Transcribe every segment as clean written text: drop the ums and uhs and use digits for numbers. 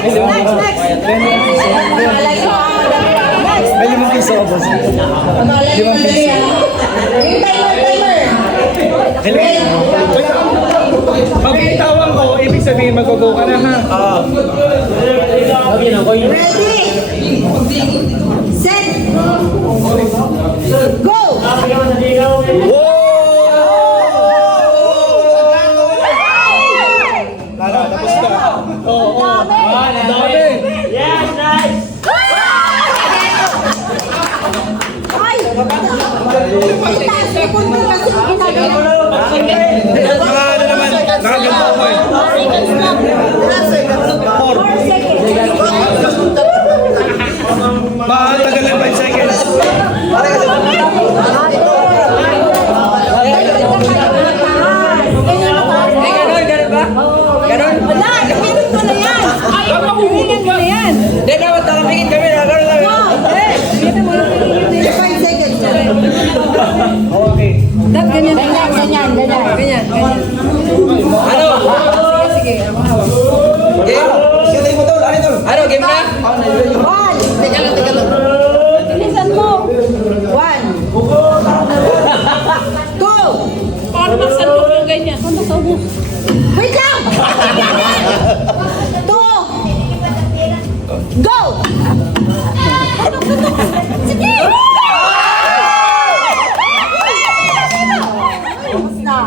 Next. May 5 piso ako, boss. 5 piso. Pag itawan ko, ibig sabihin mag-go ka na ha. Ready? Set! Go! Tapos na. Oo. Dami. Yes, nice! Ay! Second mo kasi ginagawa. Mga ano naman, nakaganto ko eh. 4 seconds. Tagal lang 5 seconds. Ganon? Wala! Napilit mo na yan! Ay, napilit mo na yan! Hindi, dapat nakapikit kami na. Gano'n lang. Hindi! 5 seconds. Okay. Ganyan, ganyan. Ano? Sige, Game? Sige mo tol. Ano, game na? 1! Teka lang. Bilisan mo! 1 2 Paano magsalok yung ganyan? Wait lang! 2 Go! Sige! Basta.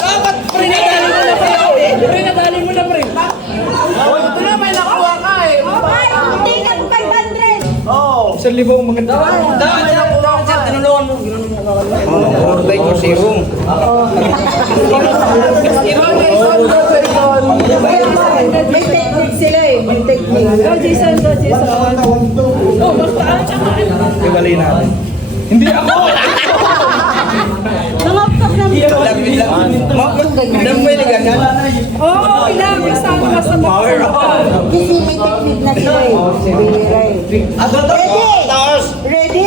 Dapat pre-nadali mo na pre. Ito na, may nakuha ka eh. Ay, hindi ka 500! Oo. 1,000 ang maganda. Dapat sir, tinulungan mo. Oo, thank you, Sirong. May technique sila eh. May technique. Go, Jason. Oh, basta ang tsaka. Iwalay natin. Hindi ako! Nangaptak na. Madam mo yung ganyan? Oo, ilang. Basta Power up. Kasi may technique na sila eh. Bihira eh. Ready?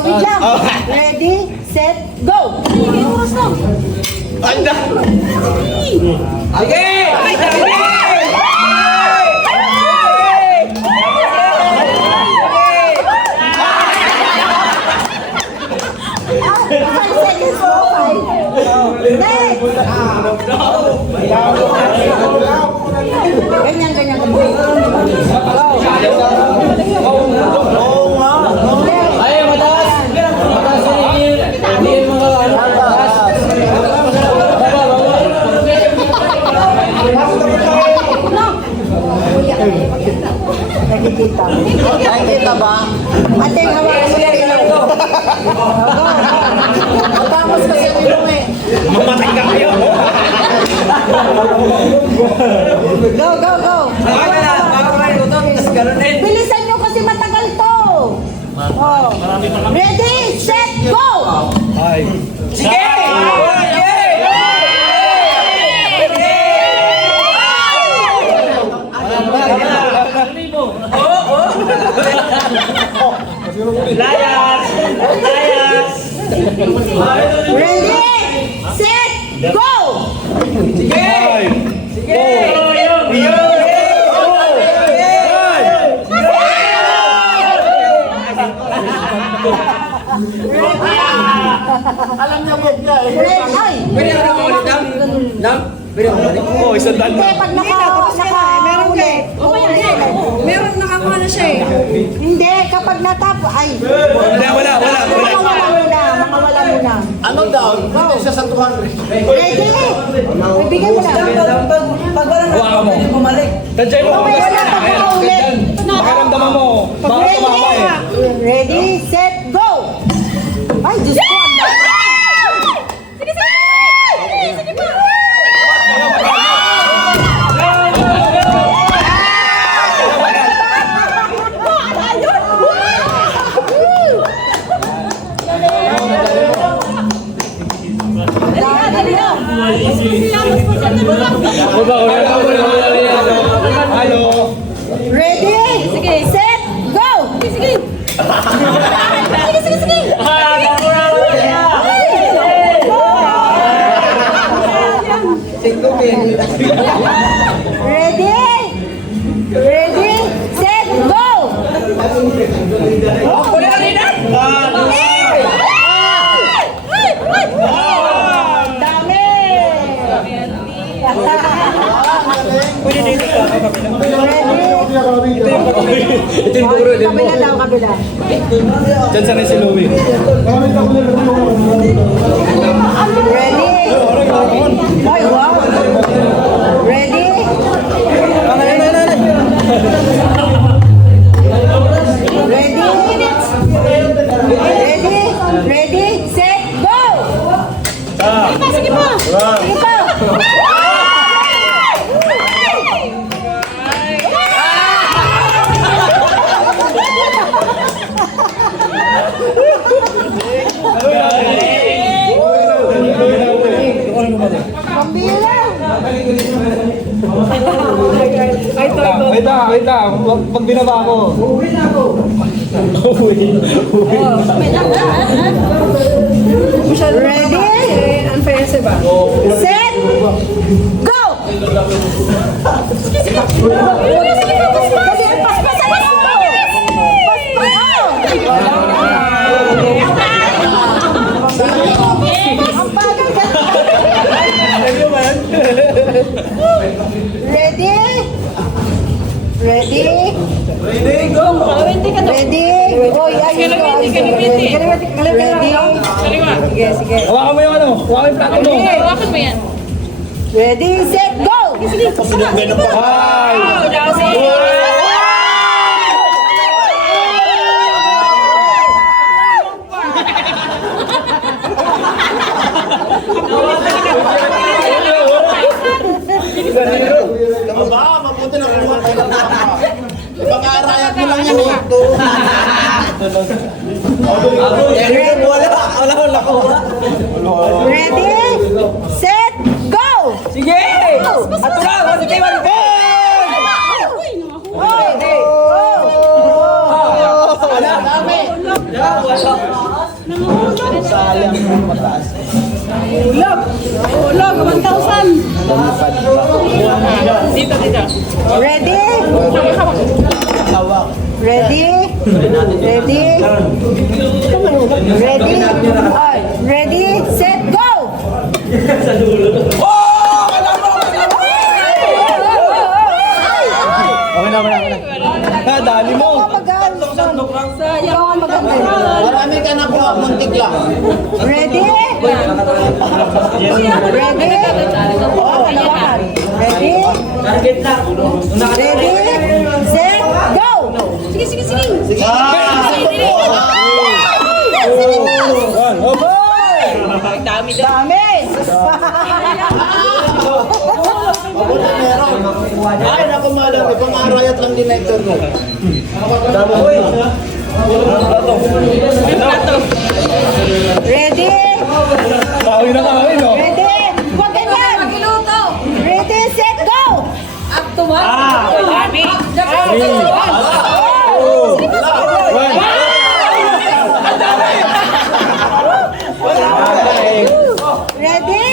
Wait lang. Ready, set, go! Sige, oras lang. Anda! Sige! Sige! Five seconds mo, 5. Next! Ganyan. Ay, mataas! Mataas hindi yung mga ano, mataas. Nakikita ba? Ate, hawakan mo yung ilaw. Matamos kasi yung ilong eh. Mamatay ka kayo! Go! Baka ka rin ito, tapos gano'n din. Bilisan nyo kasi matagal to. Oh. Ready, set, go! Ay. Sige! Layas! Ready, set, go! Ay. Alam niya mo ka eh. Ay! Pwede ako ulit, Dam? Dam? Pwede ako ulit? Oo, 100 Hindi, na. pag meron ka eh. Meron nakakuha na siya eh. Hindi, kapag natap, ay. Wala. Makawala muna. Ano daw? Dito isa sa 200. Ready? Ibigay mo na. Pag wala na, pwede bumalik. Tadjay mo. Okay, wala pa po ulit. Pakiramdaman mo. Baka tumama eh. Ready, set, go! Ay, Diyos ko, ang dami. Sige pa! Halo. Ready? Sige. Set, go! Sige. Sige. Ready? Ready, set, go! Dami! Ready? Ito yung puro din mo. Kabila daw, kabila. Diyan sanay si Louie. Ready? Ay, wow! Ready? Ready? Ready? Ready? Set, go! Sige pa! Sige pa! Pambira! Wait lang. Pag binaba ko. Ready? Set! Go! Kasi paspasan mo! Ang bagal ka! Ready? Ready? Ready? Oy, ayun ko. Ready? Sige, sige. Hawakan mo yung ano. Hawakan yung plato mo. Hawakan mo yan. Ready, set, go! Ay! Ba, mabuti na kumuha tayo ng tama. Ipang-aarayat mo lang yan eh. Ready, set, go! Sige! Ato na! Wala kayo! Dito. Ready? Ready? Ready? Ready? Ay, ready, set, go! Dali mo. Marami ka na po, muntik lang. Ready? Ready? Ready? Ready? Set, go! Sige. Dami. Dami! Mabuti meron. Ay, naku madam, ipang-aarayat lang din na ito. Ready? Kawin na kawin, no? Ready? Huwag ganyan! Ready, set, go! Dami. Ready?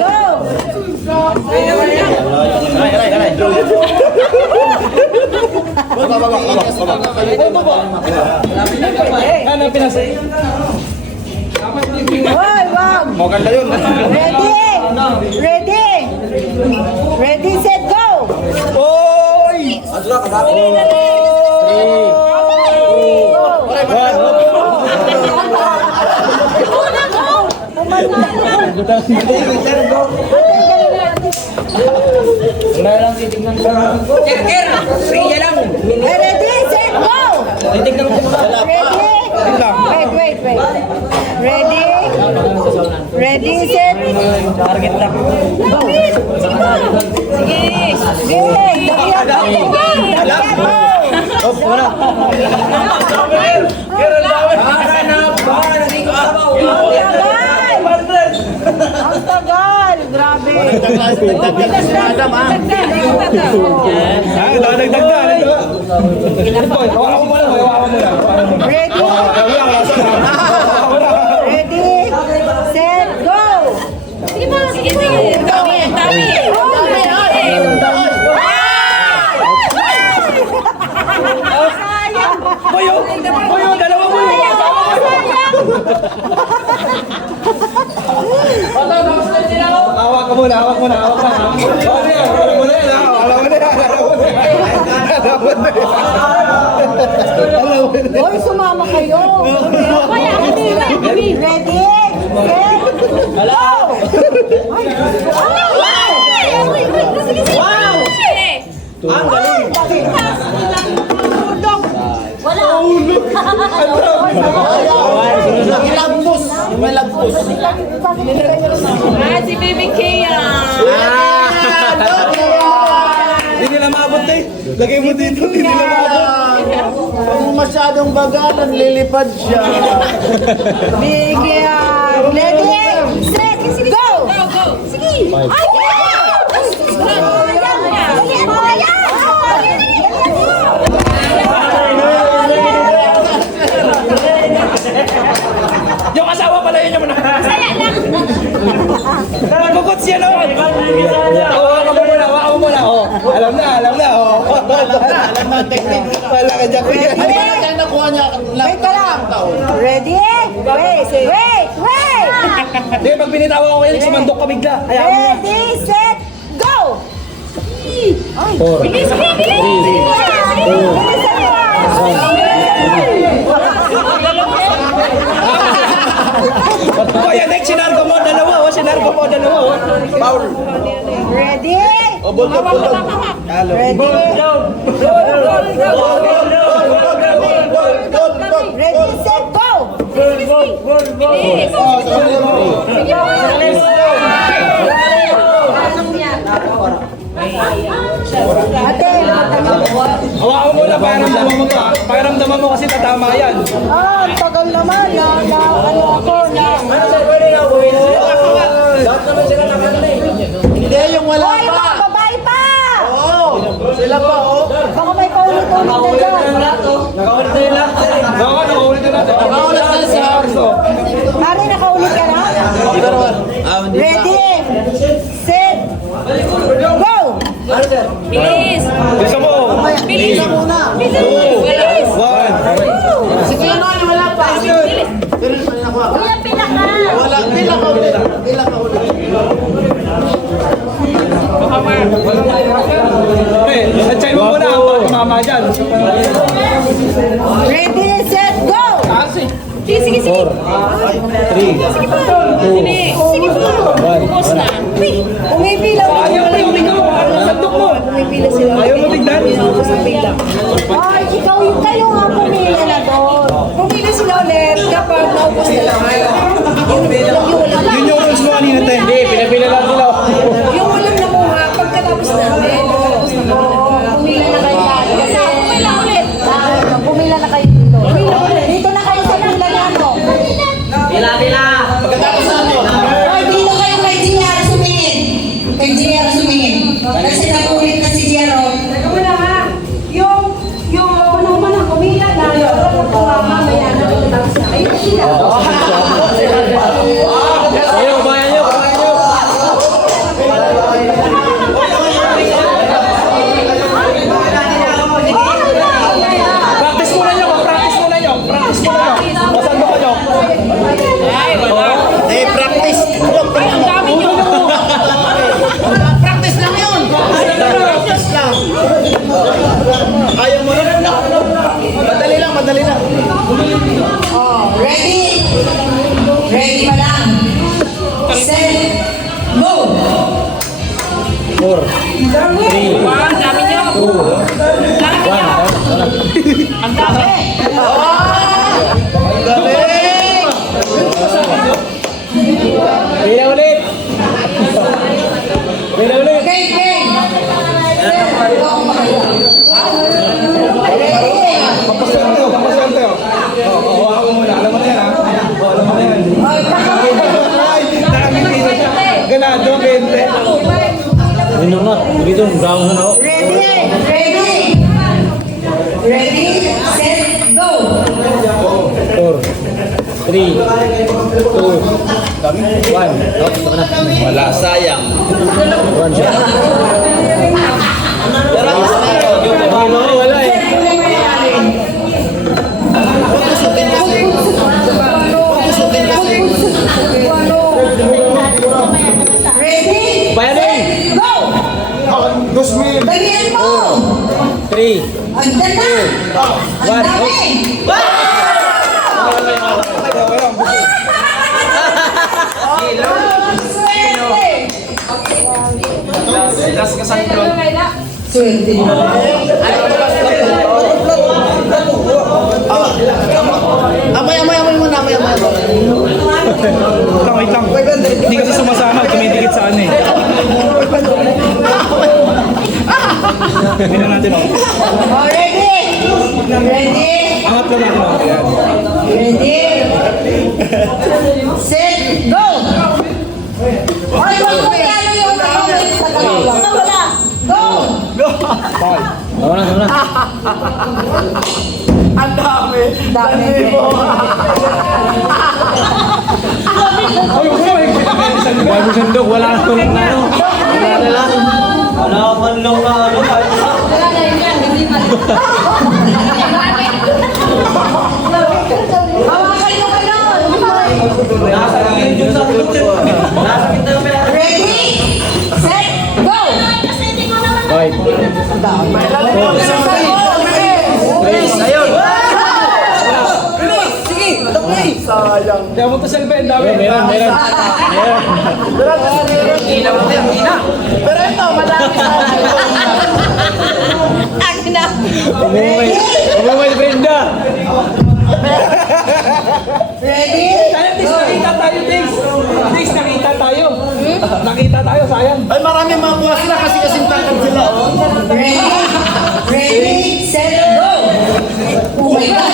Go! Ano pinasa? Hoy, wag! Maganda yun. Ready? Ready? Ready, set, go! Oy! Wala lang titignan ko. Ready, set, go! Titignan ko sa mga. Ready? Wait. Ready? Ready, set, Target lang. go! Sige. Sige! Dalihan mo! Wala. Ang tagal! Grabe! Nagdagdag si madam ah. Ay, dadagdag na. Ito, hawakan mo muna. Ready? Ready? Set, go! Sige. Hawak ka muna, hawak muna, hawak na. Alam mo na yan, alam mo na yan, alam mo na yan. Alam mo na yan. Alam mo na yan. Hoy, sumama kayo. Ready, set, go! Wow! Ang galing! Wala. May lagpos. May lagpos. Si Baby Kea. Hindi nila maabot eh. Lagay mo dito, hindi nila maabot. Kung masyadong bagalan, lilipad siya. Bigyan! Ready, set, go! Go, go. Sige. Ay, Yung asawa pala yun yung muna. Naguguts yan o. Hawakan mo muna, hawakan mo muna. Alam na, alam na. Alam na, technique. Wala ka dyan, kuya. Kaya nakuha niya wait ka lang. Ready? Wait! Hindi, pag binitawan ko yan, sumandok ka bigla. Hayaan mo. Ready, set, go! Bilis, bilis, bilis. Kuya, next, sinargo mo, dalawa. Sinargo mo, dalawa. Foul. Ready? Bulldog. Ready? Ready, set, go! Bilis. Ate, Hawakan mo na, pakiramdaman mo to. Pakiramdaman mo kasi tatama yan. ang tagal naman ano ako na... Hindi, yung wala Hoy, pa. mga babae pa! Oo, sila pa, oh. Baka may paulit-ulit na dyan. Baka nakaulit na natin. Nakaulit na siya. Mari, nakaulit ka na? Ready, set, go! Bilis. Gusto mo? Bilis. Bilis. One. Sige, ano, wala pa. Kuya, pinaka! Wala, pila ka ulit. Pila ka ulit. Okay, na-check mo muna ang mga mama dyan. Ready, set, go! Sige, sige, sige. 3, Sige, sige po. Bukos na. Umipila ko. Ayaw mo yung ikaw. Ano ang sandok mo? Umipila sila. Ayaw mo tignan? Ay, ikaw yung kayo nga pumila na doon. Pumila sila ulit kapag naubos na lang. Yun yung rules mo kanina tayo. Hindi, pinapila lang sila. Yung walang nakuha, pagkatapos namin. Pumila na kayo lalo. Pumila ulit. Pumila na kayo dito. Pumila ulit. Dito na kayo sa pila na ano. Pagkatapos na nyo. Ay, dito kayo kay JR sumingin. Kay JR sumingin. Kasi nakulit na si JR. Teka mo na ha. Yung manang pumila na. Yung mamaya na pagkatapos na. Ayun sila. Ayun, kumayan nyo, kumayan nyo. Practice muna nyo. Practice muna nyo. Practice muna nyo. Masandok ka nyo. Ay, wala. Eh, practice. Ay, ang dami nyo. Practice lang yun. Practice lang. Ayaw mo na. Madali lang, madali lang. Oh, ready? Ready pa lang. Set, go! 4, 3, Wow, ang dami nyo. Dami nyo. Ang dami. Galing! pila ulit. Pila ulit. Okay, okay. Pampaswerte o, pampaswerte o. Hawakan mo muna. Alam mo na yan ha. Alam mo na yan. Ay, nakakikita siya. Ganado, 20. Minum na. Dito, brown na ako. Ready? Ready? Ready? Set, go! 4, 3, 2, 1. Oh, saka na. Wala, sayang. 1 siya. Ano, wala eh. Huwag kusutin kasi. Huwag kusutin 2,000. Dalian mo! 3. Ang ganda! Ang dami! Swerte mo. Amay muna. Wait lang. Hindi kasi sumasama. Tumidikit sa ano eh. Tingnan natin oh. Oh, ready? Ready? Angat lang natin oh. Ayan. Ready? Set, go! Ay, wag mo ano yung wala. Go! Tama na. Ang dami. Dami. Bago sandok, wala na tulog na ano. Wala na lang. Wala man lang na ano. Hawakan yung Ready? Set, go! 5. Ayun. Kaya mo to selfie. Ang dami. Meron. Pero ito, madami sa Umumay Brenda. Ready? Nakita tayo, Tix. Tix, nakita tayo. Nakita tayo, sayang. Ay, marami mga buwas sila kasi kasing tangkad sila. Ready? Ready? Set, go! Oh my God!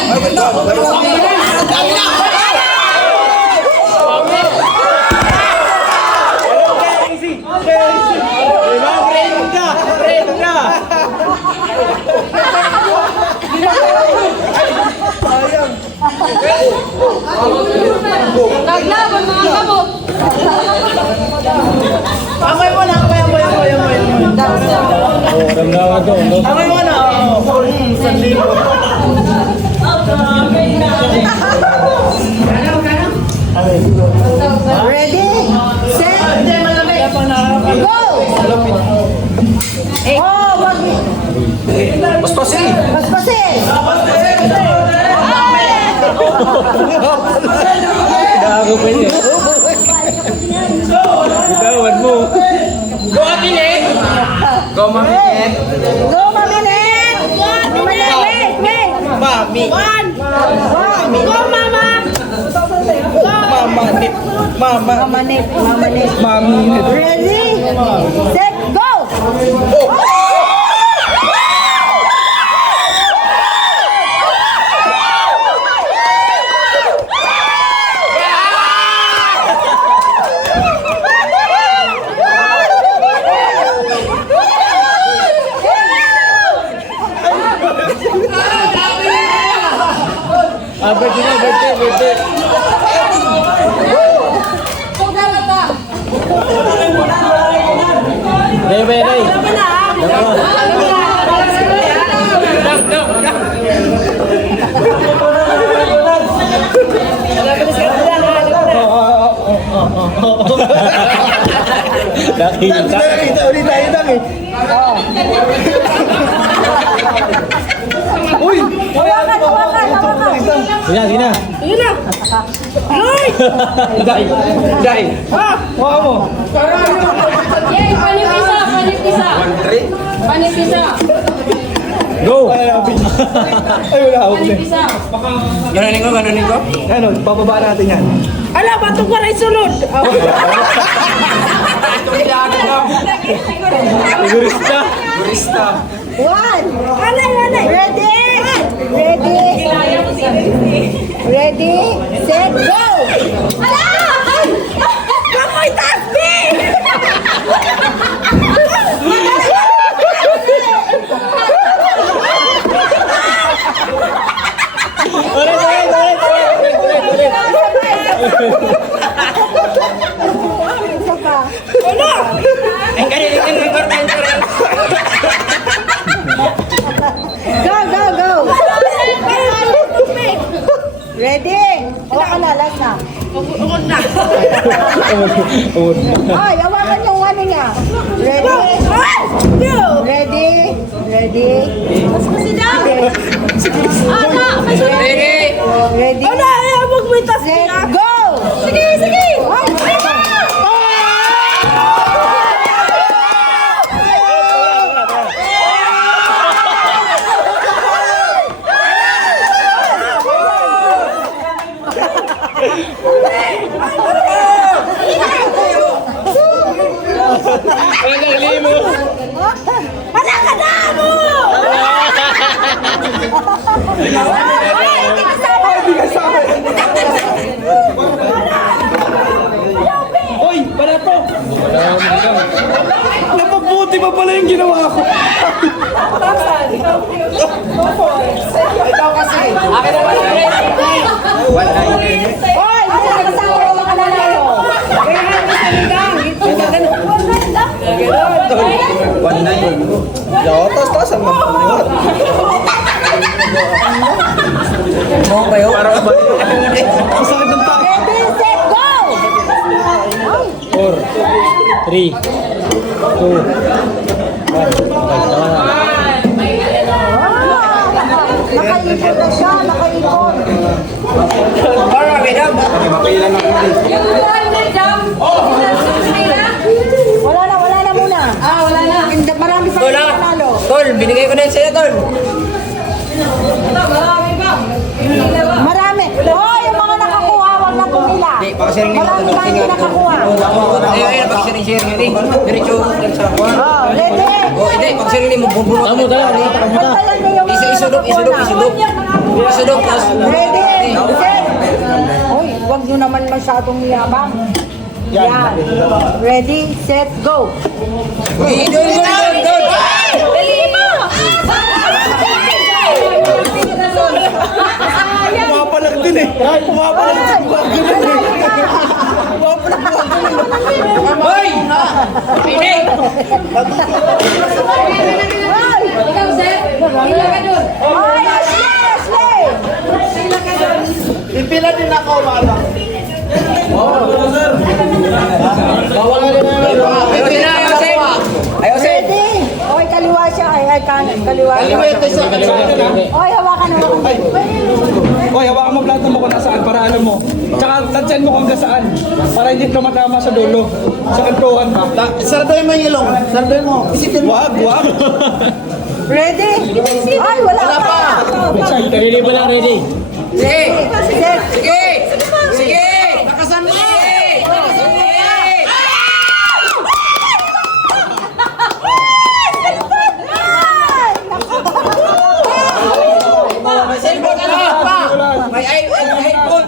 Naglaban mga kamot. Amay mo na. Ramdaman ko. Amay mo na. Sandin mo. Ready? Set, go! Oh, wag. Paspasin. Paspasin! Gago pa yun. Bitawan mo. Go, Atilet! Go, Maminet! Go, Maminet! Wait! Mami. Go, Mama! Mamanet. Mami. Ready? Set, go! Birthday. Day. Nakita ulit tayo lang eh. Uy! Hawakan! Sige na. Jai! Hawa mo! Yay, panipisa! Go! Ay, wala hawak na. Panipisa! Ganunin ko? Ano, bababa natin yan. Ala, bato ko na isunod! Gurista. One! Ready? Ready? Set, go! Kamoy tasbi! Go! Ready? Hawakan na, last na. Ugod na! Ay, hawakan yung ano niya. Ready? Go! Ready? Si Dam. Ana, may sunod. Ready? Ana, ayaw magmitas Set, niya. go! Sige, sige. Ay, Wala ka na mo. Hoy, barato! Napabuti pa pala yung ginawa ko. Hoy, kasama ko mga nanalo. Kaya nga, isang ito, ganun. Tas-tasan mo. Mo kayo? Para ba? Ang sakit ng tayo. Ready, set, go! 4, 3, 2, 1. Nakaipon na siya, nakaipon. Makailan ako. Wala na muna. Wala na. Marami pa rin nanalo. Tol, binigay ko na yun sa'yo, Tol. Marami. Oh, yung mga nakakuha, wag na pumila. Marami pa rin nakakuha. Ayun, pag-sharing-sharing yun eh. Diretso lang sa kuha. Oh, ready? Oh, hindi, pag-sharing yun, bubulot. Tamo, Bantayan niyo yung mga Isudok. nakakuha. Isudok, tapos... Ready? Set. Uy, wag nyo naman masyadong yabang. Yan. Ready, set, go. Doon. Dali mo. Pumapalag din eh. Pumapalag din. Hoy! Pinig! Ikaw, sir. Pila ka dun. Ay, Ashley! Pipila din ako, malang. Bawal na rin ayusin. Ready? Oy, kaliwa siya. Ay, kaliwa. Kaliwete sa Oy, hawakan mo. Hoy, hawakan mo plato mo kung nasaan para alam mo. Tsaka tansyan mo kung saan. Para hindi ka matama sa dulo. Sa kantuhan ha. Sardoy mo yung ilong. Sardoy mo. Isitin mo. Wag. Ready? Ay, wala pa. Ready ba lang, ready? Set. Sige! Takasan mo! May cellphone ka na pa! May iPhone!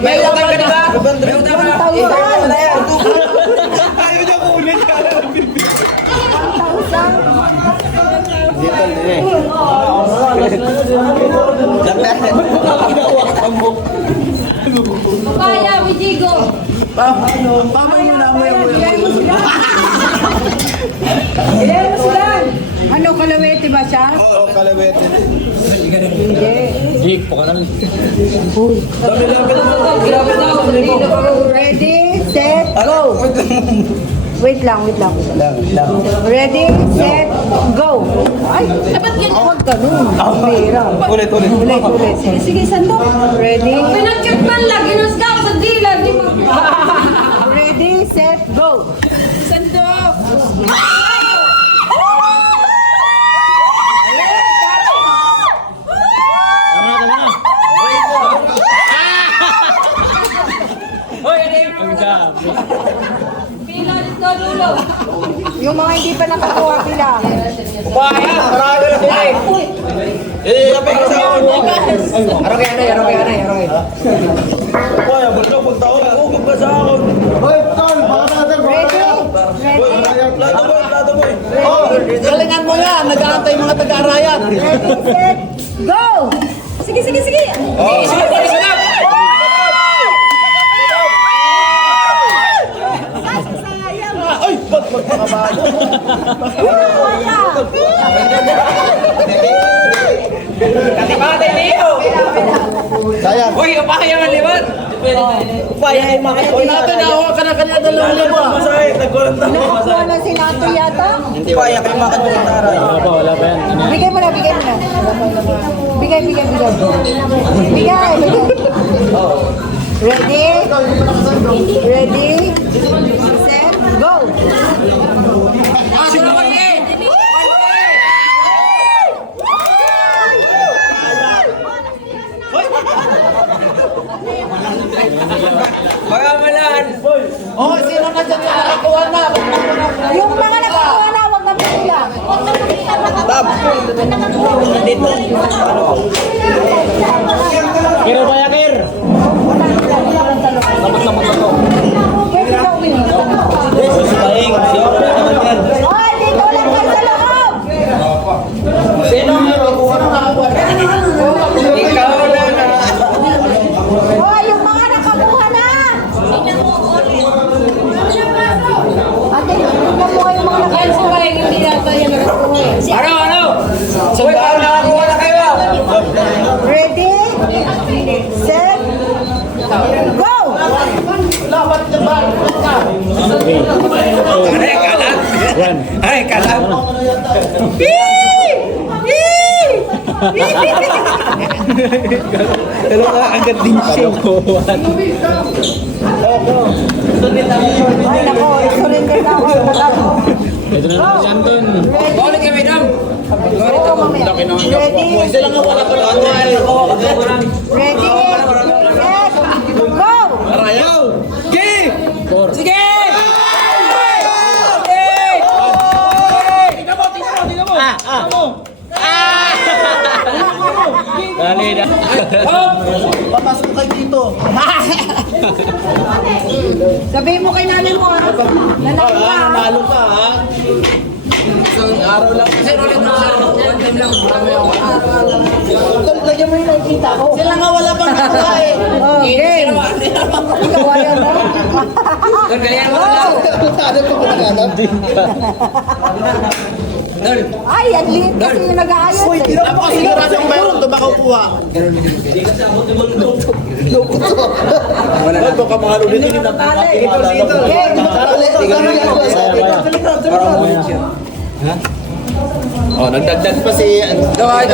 May utang ka diba? May utang ka? Ayaw niya kunin ka. Hawakan mo. Kaya, Bijigo. Ilan mo sila? Ano, kalawete ba siya? Oo, kalawete. Hindi. Jake, po ka na lang. Ready, set, go. Wait lang. Ready, set, go. Ay, ba't ganyan? Huwag ganun. Pera. Ulit. Ulit. Sige, sandok. Ready, Pinag-check man lang. Inusgaw sa dila. Di mo. ready, set, go. Sandok. Pila dito dulo. Yung mga hindi pa nakakuha pila. Kaya, marami na sila eh. Kapag ka sa ako. Aroke. Hoy, abot na punta ko. Ugap ka sa ako. Hoy, tol, baka natin. Ready, Plato mo. Oh, galingan mo yan. Nag-aantay mga taga-arayan. ready, set, go. Sige. Isunod! Ay, ba't magpakabago? Katibate niyo! Sayang. Uy, upaya man, di ba? Upaya ay makikita. Huwag natin ako kanina 2,000 ah. Masakit, nagkulat na. Nakakuha na si Nato yata. Upaya kayo makikita na rin. Wala pa yan. Bigay mo na, bigay mo na. Bigay. Ready? Ready? Set, go! Baka malahan. Oh, sino na dyan sa nakakuha na? Yung mga nakakuha na, huwag na pila. Tab. Dito. Kiro ba yakir? Dapat ako. Pwede ka uminom. Paing. Ay, dito lang kayo sa loob! Sino ang nakakuha na? Ikaw na na. Hoy, yung mga nakakuha na! Ate, tingnan mo kayo yung mga nakakuha. Hindi natin yung nakakuha. Ano? Sundaan nakakuha na kayo. Ready? Set? Go! Ay, kalat. Ay, kalat. Talaga agad din siya. Ay, nako, surrender na ako sa mga. Ito na naman si Anton. Balik kami dam. Oo, mamaya. Ready? Sila nga wala pa lang. Ready? Set? Go! Sige! Dali na. Papasok kayo dito. Sabihin mo kay nanay mo, ha? Nanay mo, ha? Nanalo ka ha. Isang araw lang. Sir, ulit mo sir. One time lang. Lagyan mo yung nakikita ko. Sila nga wala pang nakuha eh. Oh, game. Ikaw ayaw na. Doon, ganyan mo lang. Ay, ang liit kasi yung nag-aayos. eh. Ako siguradong mayroon ito makukuha. Wala ka mga ulit yung Oh, nagdagdag pa si... Ito. Wait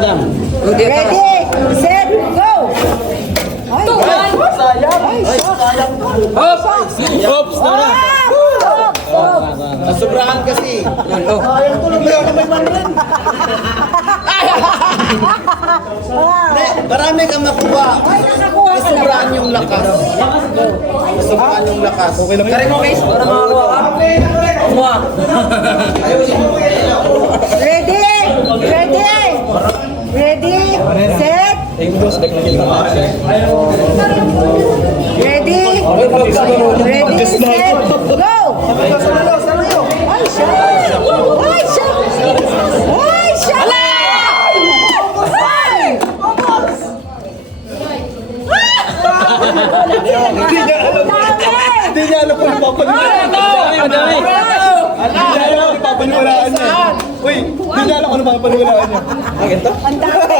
lang. Ready, set, go! Ay, Oops! Tara! Nasubrahan kasi. Ayaw ko lang mayroon may manin. Hindi, marami kang makuha. nakakuha ka na ba? Nasubrahan yung lakas. Nasubrahan yung lakas. Okay lang Kari mo guys, para makakuha ka. Kumuha. Ready, set, ready, set, go! Ay, siya! Hindi niya alam kung papaniwalaan niya. Uy, hindi niya alam kung papaniwalaan niya. Ang dami!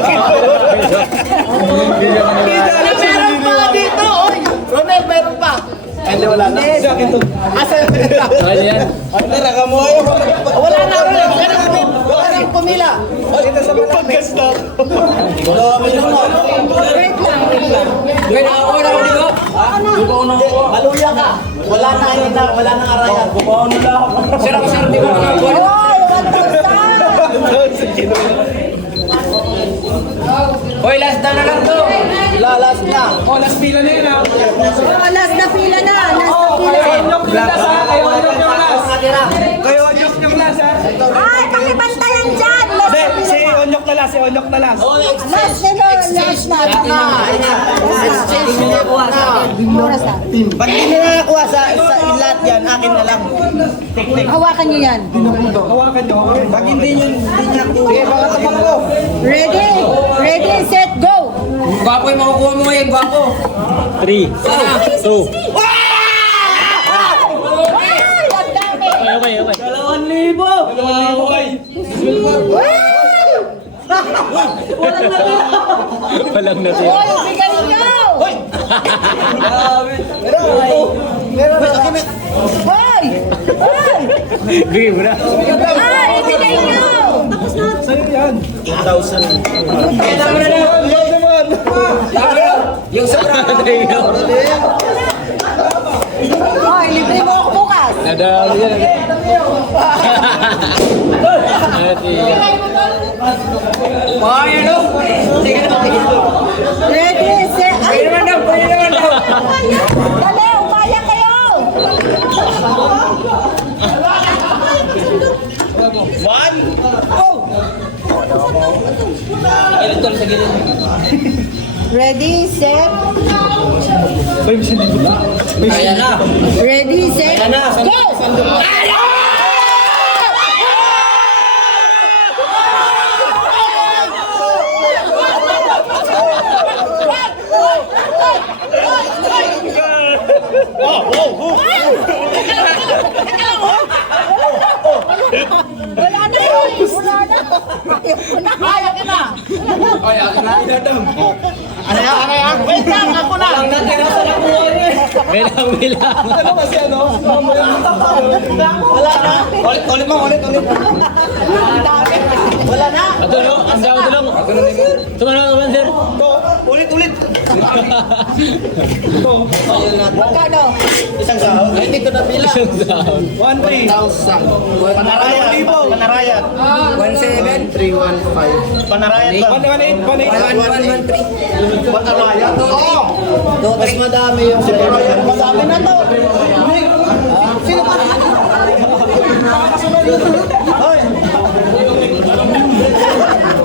Meron pa dito! Oy! Ronel, meron pa! Hindi, wala na. Sa akin to. Asa Kaya yan. Wala na, Ronel. Wala nang pumila. Pagkas na. Wait lang. Kaya nakakuha na ako, di ba? Maluya ka. Wala na, wala nang arayan. Sir, di ba nakakuha? Hoy, 1,000! Hoy, last down na lang to. Lalas na. Oh, last pila na yun ah. Oh, last na pila na. Kayo, Onyok yung last ha. Ay, pakibantayan dyan. Last na pila Si na. Onyok na last, si Onyok na last. Last na. Last na. Exchange na buwan na. Oras na. Pag hindi na nakuha sa lahat yan, akin na lang. Hawakan niyo yan. Hawakan niyo. Pag hindi niya kuha, baka tapang ko. Ready, set, go! Gwapo yung makukuha mo ngayon, gwapo. 3, 2. Ay, ang dami! Okay. 2,000. Wow! Walang natira. Hoy, bigay nyo! Meron na. Hoy! Hoy! Bigay mo na. Ay, ibigay nyo! Sa'yo yan. 2,000. Yan naman. Yung sobrang natira. Hoy, libre mo ako bukas. Nadami yan. Natira. Ready, set, ay! Pwede naman daw. Dali, umaya kayo! Ready, set, Ay, may sindi ba? Kaya na. ready, set, go! Wala na yun! Wala na! Nakaya ka na! Wait lang, ako na! Bilang. Ano kasi ano? Wala na. Ulit mo. Wala na. Tulong. Ang daw tulong. Tumalong, sir. Ulit. Magkano? Isang sahod. Hindi ko na pila. Isang sahod. 1-3. 1,000. Panarayat. 1,7. 3,1,5. Panarayat ba? 1-8. Panarayat? Oo. Mas madami yung panarayat. Madami na to. Sino pa? Hoy.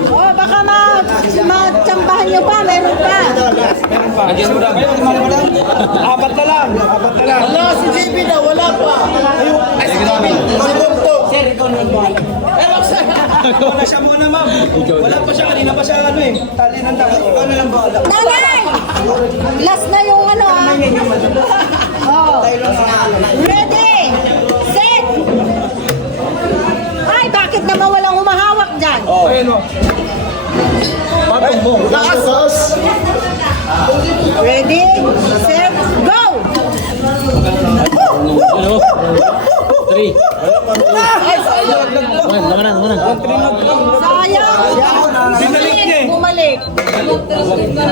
Oh, baka matsambahan nyo pa, meron pa. Nagyan mo na. Apat na lang. Wala si JB na, wala pa. Ay, si JB. Si Bogto. Sir, ikaw na ba? Wala siya muna, ma'am. Wala pa siya. Kanina pa siya ano eh. Tali ng dagat. Ikaw na lang ba? Nanay! Last na yung ano ah. Oh. Ready! Set! Ay, bakit naman walang humahawak dyan? Ayun mo. Patong mo. Nakasos. Ready? Set! Go! Ano? 3. Ay, sayang! Lamanan. Sayang! Binalik niya eh. Bumalik!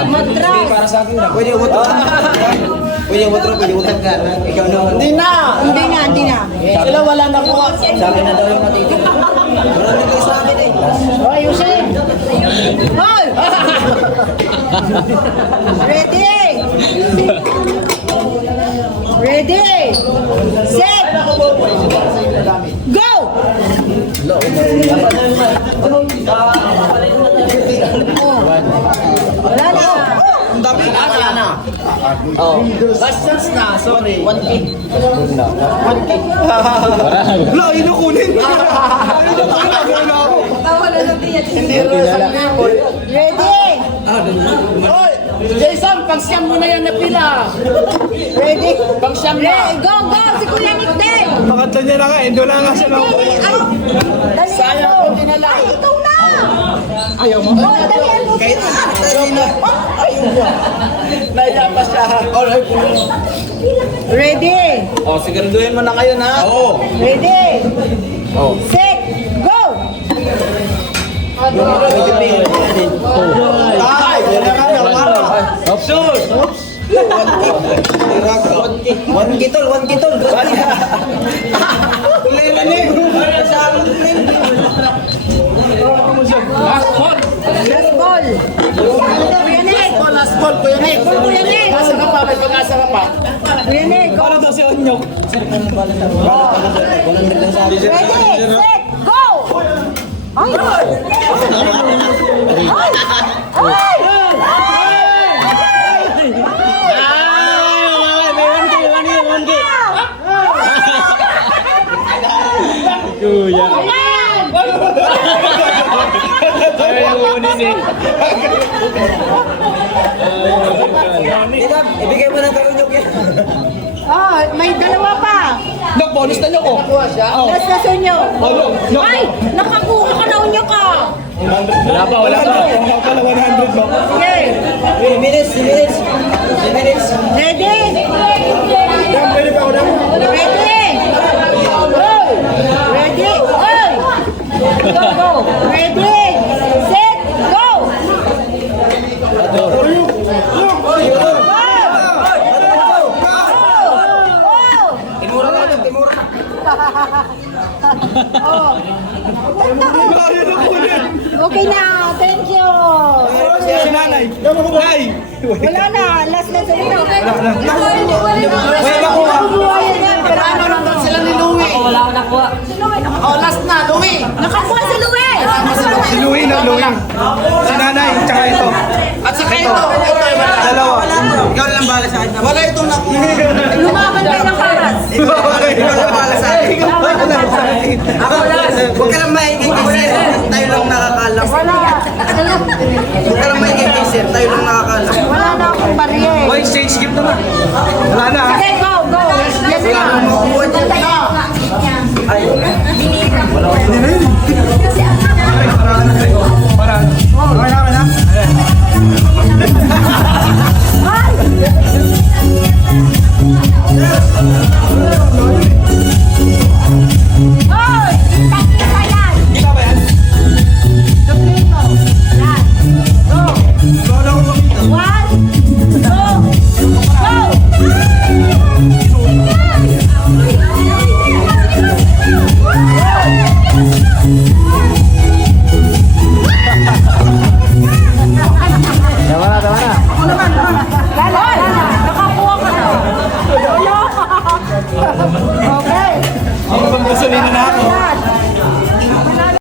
Matras! Pwede utang ka. Ikaw naman. Hindi na. Hindi na. Sila wala na po. Sabi na daw yung natitip. Marami kayo sa akin eh. Hoy, Yusef! Hoy! Ready! Ready! Set! Go! Oh. Wala na. Wala na. Oh. Bastos na. Sorry. 1K. 1K. Wala, ayun yung kunin. Ayun yung kunin. Tawa na natin yan. Hindi rin sa people. Ready! Hoy! Jason, pang-siyam mo na yan na pila. Ready? Pang-siyam Ready? na. Go! Go! Si Kuya Nick din! Pakanta niya na nga. Endo lang nga siya. Ay! Dali Sayang ako! ko dinala. Ay, ikaw na! Ayaw mo. Oh, dali ako! Kahit sino. Naya pa siya. Alright. Ready? Oh, siguraduhin mo na kayo na. Oo. Ready? Oh. Set! Go! Ay, Opsus! 1 kitol. Last ball! Kuya Nick! Last ball, Kuya Nick. Kuya Nick! Asa ka pa, may pag-asa ka pa. Kuya Nick! Para daw si Onyok. Ready? Set! Go! Ay! Ay! Ay! Kuya. Ayan! Ayaw yung unin eh. Ibigay mo na kayo nyok yan. Oh, may dalawa pa. Nok, bonus na Nyok oh. Last na sa inyo. Oh, Nyok. Ay! Nakakuha ka na unyo ka! Wala pa, wala pa. Wala pala 100 ba? Sige. 3 minutes, 3 minutes. 3 minutes. Ready? Dam, pwede pa ako dam? Ready? Go! Ready? Oy! Go, go! Ready? Set! Go! Timura na lang, timura. Okay na, thank you. Si nanay. Nay! Wala na, last na sa'yo. Wait ako ha. Buhayan yan, pero ano lang. Sila ni Louie. Wala ko nakuha. Oh, last na, Louie. Nakakuha si Luis! Si Louie na, Louie. Si nanay, tsaka ito. At saka ito ay wala. Dalawa. Ikaw lang bala sa akin. Wala itong nakuha. Lumaban kayo ng paras. Ikaw lang bala sa akin. Ako lang. Huwag ka lang maingay sir. Tayo lang nakakalam. Huwag ka lang maingay sir. Tayo lang nakakalam. Wala na akong barrier. Boy, stage skip na na. Wala na ha. Sige, go, go. Yes, Wala na. nang makuha dyan. Para. Okay namin ha? Hoy! Kita yan! Kita ba yan? Duplito. Yan. Go. Wala akong makita. 1, 2, go! Tama na, tama na. Lala, nakakuha ka na. Okay.